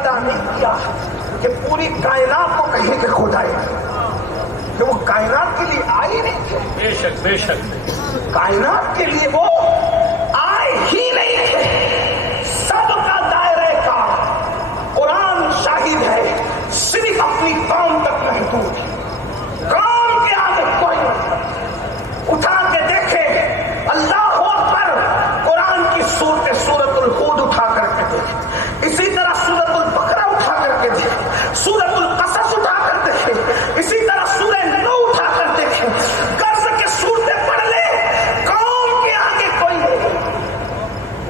ادا نہیں کیا کہ پوری کائنات کو کہیں کہ خدائی کہ وہ کائنات کے لیے آئے نہیں تھے. بے شک بے شک. کائنات کے لیے وہ آئے ہی نہیں تھے. سب کا دائرہ کار قرآن شاہد ہے صرف اپنی قوم تک محدود ہے. قوم کے آگے کوئی نہیں. اٹھا کے دیکھے اللہ اکبر قرآن کی سورت الہود اٹھا کر کے دیکھے, اسی طرح سورت البقرہ اٹھا کر کے دیکھے, سورت القصص اٹھا کر دیکھے, اسی طرح سورہ نو اٹھا کر دیکھے. قرض کے صورتیں پڑھ لے, قوم کے آگے کوئی نہیں.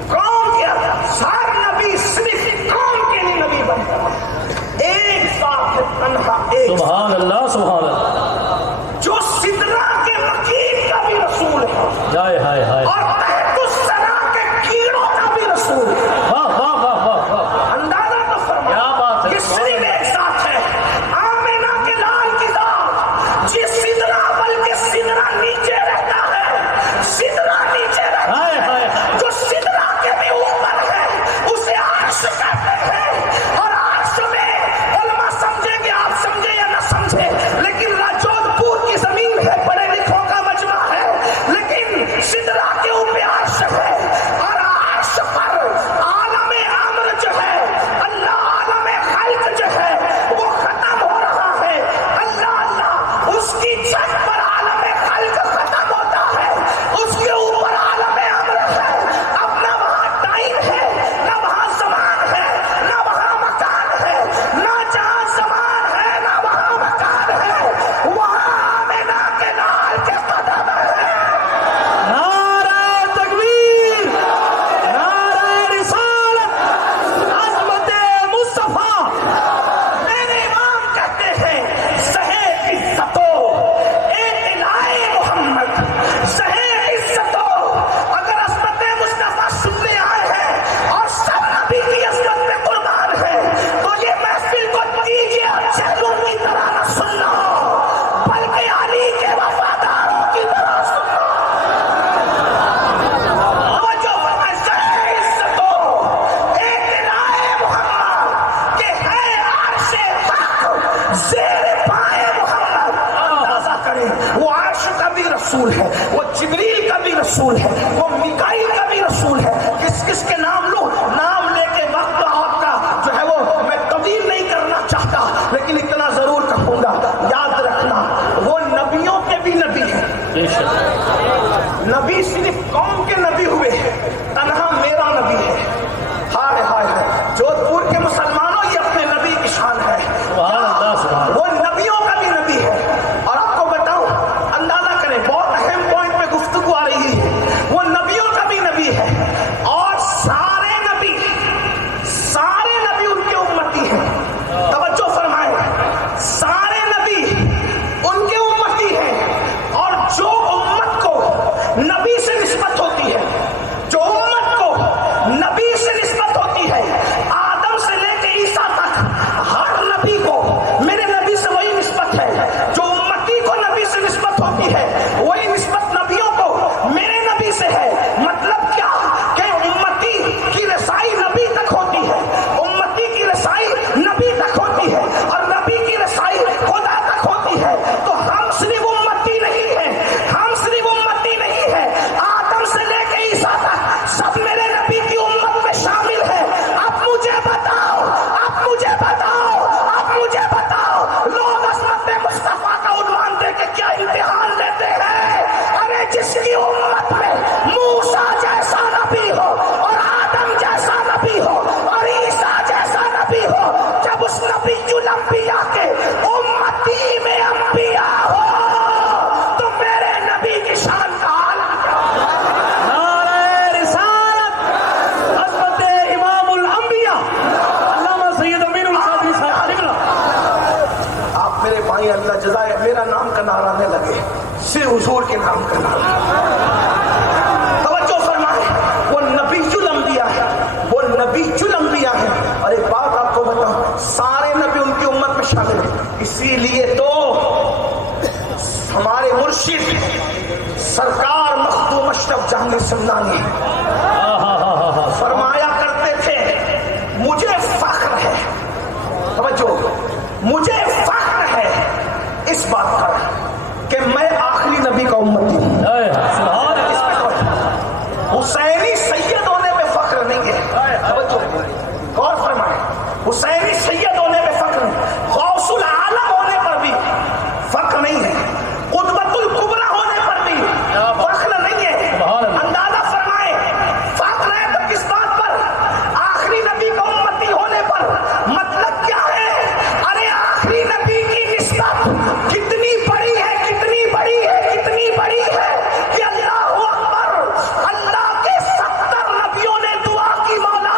قوم کے آگے سارے نبی صرف قوم کے لیے نبی بنتا ہے. ایک ذات ہے تنہا, ایک سبحان اللہ سبحان اللہ. جو سدرا کے مکین کا بھی رسول ہے, ہائے ہائے ہائے. اور تحت الثرا کے کیڑوں کا بھی رسول ہے. واہ واہ واہ واہ واہ. اندازہ تو فرما, کیا بات ہے. یہ صرف ایک ذات ہے, آمینہ کے لال کی ذات. یہ سدرا بلکہ سدرا نیچے رہتا ہے, سدرا نیچے رہتا ہائے ہے. ہائے. جو سدرا کے بھی اوپر ہے اسے عرش کہتے ہیں. اور عرش میں علماء سمجھیں گے, آپ سمجھے یا نہ سمجھے, لیکن راجودھ پور کی زمین ہے, پڑھے لکھوں کا مجمع ہے, لیکن سدرا کے اوپر عرش ہے. اور عرش پر عالم امر جو ہے, اللہ عالم خلق جو ہے وہ ختم ہو رہا ہے. اللہ اللہ اس کی چھت پر عالم خلق ختم ہوتا ہے, اس کے اوپر عالم امر ہے. اب نہ وہاں ٹائم ہے, نہ وہاں زمان ہے, نہ وہاں مکان ہے, نہ جہاں زمان ہے نہ وہاں مکان ہے, وہاں آمینہ کے لال کے قدم ہے. نعرہ تکبیر, نعرہ رسالت, عظمت مصطفیٰ. میرے امام کہتے ہیں سہے عزتو اطلاع محمد, سہے عزتو. اگر عظمت مصطفیٰ سننے آئے ہیں اور سب نبی کی عظمت میں قربان ہے تو یہ محفل کو دیجیے چہلوں کی طرح نہ سننا, بلکہ علی کے وفاداروں کی طرح سننا. توجہ فرمائیں, سہے عزتو اطلاع محمد کہ ہے عرش حق زیر پائے محمد. اندازہ کریں, وہ عرش کا بھی رسول ہے, وہ جبریل کا بھی رسول ہے, وہ میکائیل کا بھی رسول ہے. کس کس کے نام لوں, نام لے کے وقت آپ کا جو ہے وہ میں طویل نہیں کرنا چاہتا, لیکن اتنا ضرور کہوں گا, یاد رکھنا وہ نبیوں کے بھی نبی ہیں. بے شک. نبی صرف قوم کے نبی ہوئے ہیں, تنہا میرا نبی ہے. ہائے ہائے ہائے, جودھ پور کے مسلمانوں یہ اپنے نبی کی شان ہے. سبحان اللہ سبحان اللہ. وہ نبیوں کا بھی نبی ہے. اور آپ کو بتاؤں, اندازہ کریں, بہت اہم پوائنٹ پہ گفتگو آ رہی ہے. وہ نبیوں کا بھی نبی ہے, اور سارے نبی ان کے امتی ہیں. توجہ فرمائیں, سارے نبی ان کے امتی ہیں. اور جو امت کو نبی سے نسبت ہوتی ہے, جو امت کو نبی سے نسبت ہوتی ہے, آدم سے لے کے عیسیٰ تک ہر نبی کو میرے نبی سے وہی نسبت ہے. جو امتی کو نبی سے نسبت ہوتی ہے وہی نسبت نبیوں کو میرے نبی سے ہے. مطلب کیا کہ امتی کی رسائی نبی تک ہوتی ہے, امتی کی رسائی نبی تک ہوتی ہے, اور نبی کی رسائی خدا تک ہوتی ہے. تو ہم صرف امتی نہیں ہیں, ہم صرف امتی نہیں ہیں, آدم سے لے کے عیسیٰ تک سب میرے نبی کی امت میں شامل ہے. اب مجھے بتاؤ, اب مجھے بتاؤ, اب مجھے بتاؤ, لوگ عظمت مصطفیٰ کا عنوان دے کے کیا امتحان لیتے ہیں؟ ارے جس کی امت میں موسیٰ جیسا نبی ہو, اور آدم جیسا نبی ہو, اور عیسیٰ جیسا نبی ہو, جب اس نبی الانبیاء کے امتی میں انبیاء ہو تو میرے نبی کی شان کا عالم کیا ہوگا؟ نعرہ رسالت, عظمت امام الانبیاء علامہ سید امین القادری صاحب. آپ میرے بھائی اللہ جزائے, میرا نام کا نعرہ نہ لگے, صرف حضور کے نام کا نعرہ. توجہ فرمائیں, وہ نبی الانبیاء ہے, وہ نبی الانبیاء ہے. اور ایک بات آپ کو بتاؤں, سارے نبی ان کی امت میں شامل ہیں. اسی لیے تو ہمارے مرشد سرکار مخدوم اشرف جہاں سمدانی فرمایا کرتے تھے, مجھے فخر ہے हुसैनी सैयद होने पे फख्र है, गौसुल आलम होने पर भी फख्र नहीं है, कुतबतुल कुबरा होने पर भी फख्र नहीं है। अंदाजा फरमाए फख्र है तो किस बात पर? आखिरी नबी का उम्मती होने पर। मतलब क्या है? अरे आखिरी नबी की निस्बत कितनी बड़ी है, कितनी बड़ी है, कितनी बड़ी है कि अल्लाह अकबर, अल्लाह के 70 नबियों ने दुआ की, मौला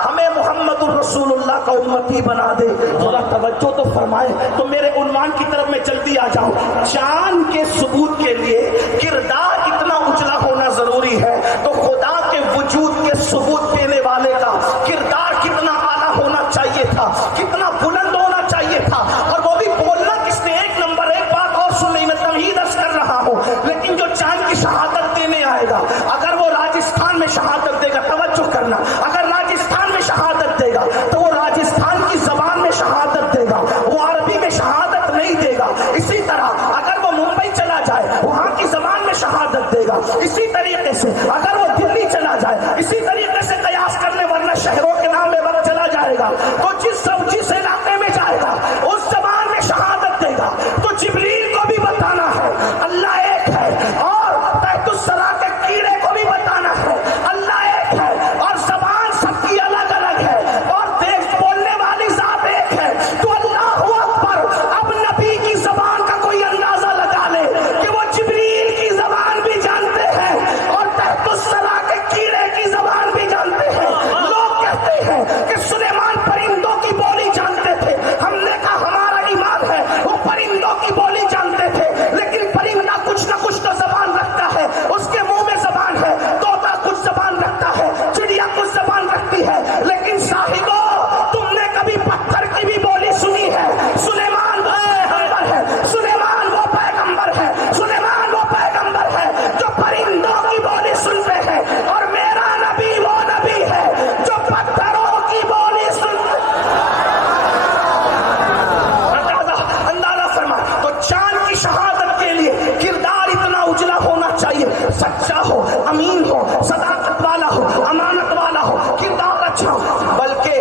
हमें मोहम्मद रसूलुल्लाह का उम्मती बना दे। थोड़ा तवज्जो तो फरमाए। तो मेरे उन्वान की तरफ मैं जल्दी आ जाऊं। चांद के सबूत के लिए किरदार इतना उजला होना जरूरी है, तो खुदा के वजूद के सबूत देने वाले का किरदार कितना आला होना चाहिए था, कितना बुलंद होना चाहिए था। और वो भी बोलना किसने? एक नंबर। एक बात और सुन नहीं, मैं तमहीद अर्ज कर रहा हूं, लेकिन जो चांद की शहादत देने आएगा, अगर वो राजस्थान में शहादत देगा, तवज्जो करना, अगर राजस्थान में शहादत देगा तो वो राजस्थान की जबान में शहादत देगा, वो अरबी में शहादत नहीं देगा। इसी तरह अगर वो मुंबई चला जाए, वहां की जबान में शहादत देगा। इसी तरीके से अगर वो दिल्ली चला जाए, इसी तरीके से कयास करने, वरना शहरों के नाम में वक्त चला जाएगा, तो जिस इलाके में जाएगा उस जबान में शहादत देगा। तो जिब्रील को भी बताना है अल्लाह एक है, और तहतुस्सरा के कीड़े को भी बताना है अल्लाह एक है, और जबान सबकी अलग अलग है, और देख बोलने वाली जात एक है। तो अल्लाह अकबर, अब नबी की जबान का कोई अंदाजा लगा ले कि वो जिब्रील की जबान भी जानते हैं और तहतुस्सरा के कीड़े की जबान भी जानते हैं। लोग कहते हैं कि सुलेमान परिंदों की बोली जानते थे, हमने कहा हमारा ईमान है वो परिंदों की बोली जानते थे, लेकिन परिंदा कुछ ना कुछ तो जबान रखता है, उसके मुंह में जबान है, तोता कुछ जबान रखता है, चिड़िया कुछ जबान रखती है। लेकिन साहिबो, तुमने कभी पत्थर की भी बोली सुनी है? सुलेमान वो पैगंबर है, सुलेमान वो पैगंबर है, सुलेमान वो पैगंबर है जो परिंदों की बोली सुनते हैं, और मेरा नबी वो नबी है जो पत्थरों की बोली सुनते। अंदाजा फरमा। तो चांद की शहादत के लिए किरदार इतना उजला होना चाहिए, सच्चा हो, अमीन हो, सदाकत वाला हो, अमानत वाला हो, किरदार अच्छा हो, बल्कि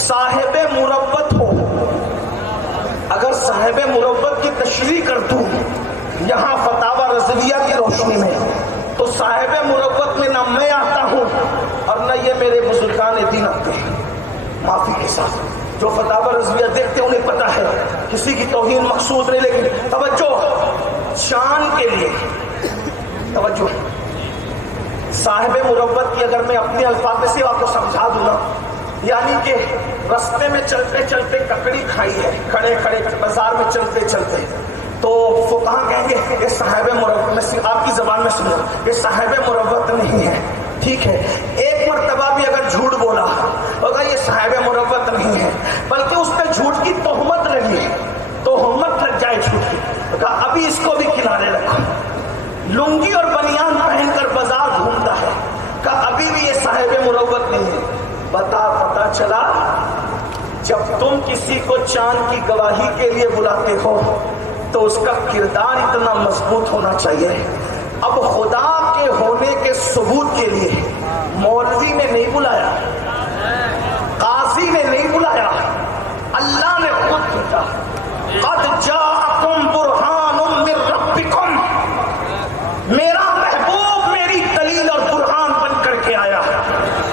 साहिबे मुरब्बत हो। अगर साहिबे मुरब्बत की तशरीह कर दूं यहाँ फतावा रज़विया की रोशनी में, तो साहिबे मुरब्बत में ना मैं आता हूँ और न ये मेरे बुजुर्गान दीन आते हैं। माफी के साथ जो फतावा रज़विया देखते हैं उन्हें पता है, किसी की तौहीन मकसूद नहीं, लेकिन तवज्जो, शान के लिए तवज्जो। साहिबे मुरब्बत की अगर मैं अपने अल्फाज में से आपको समझा दूं ना, यानी कि रास्ते में चलते चलते ककड़ी खाई है, खड़े खड़े बाजार में चलते चलते, तो फुकहा कहेंगे ये साहिबे मुरब्बत में, आपकी जबान में सुनो, ये साहिबे मुरब्बत नहीं है। ठीक है, एक मरतबा भी अगर झूठ बोला होगा ये साहिबे मुरब्बत नहीं है, बल्कि उस पर झूठ की तोहमत लगी है, तोहमत लग जाए झूठ की, तो अभी इसको भी किनारे रखो। लुंगी और बनियान पहनकर बाजार घूमता है, का अभी भी ये साहिबे मुरब्बत नहीं है। पता चला जब तुम किसी को चांद की गवाही के लिए बुलाते हो तो उसका किरदार इतना मजबूत होना चाहिए। अब खुदा के होने के सबूत के लिए मौलवी ने नहीं बुलाया, काजी ने नहीं बुलाया, अल्लाह ने खुद भेजा। कद जाअकुम बुरहानुम मिर रब्बिकुम, मेरा महबूब मेरी दलील और बुरहान बन करके आया।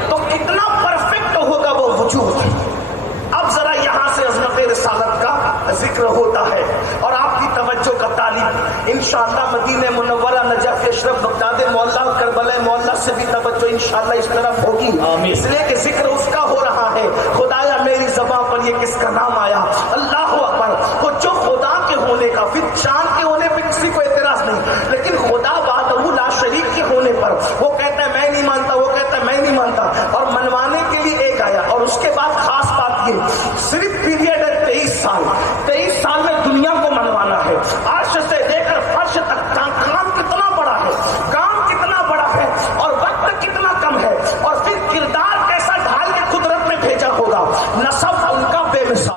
तो कितना परफेक्ट होगा वो वजूद। अब जरा यहां से अज़मत रिसालत का जिक्र होता है और आपकी तवज्जो का तालीब इंशाअल्लाह मदीने मुनव्वरा, नजफ, अशरफ, बगदाद, मोहल्ला, करबला मोहल्ला से भी तवज्जो इंशाअल्लाह इस तरफ होगी, इसलिए कि जिक्र उसका हो रहा है। खुदाया मेरी ज़बान पर ये किसका नाम आया? अल्लाह अकबर। तो जो खुदा के होने का, फिर चांद के होने पर किसी को एतराज नहीं, लेकिन खुदा वाहदहू ला शरीक के होने पर वो कहता है मैं नहीं मानता, वो कहता है मैं नहीं मानता, और मनवाने के लिए एक आया। और उसके बाद खास बात ये, सिर्फ पीरियड है 23 साल, 23 साल में दुनिया को मनवाना है। अर्श से लेकर फर्श तक काम कितना बड़ा है, काम कितना बड़ा है, और वक्त कितना कम है, और फिर किरदार कैसा ढाल के कुदरत में भेजा होगा। नसब उनका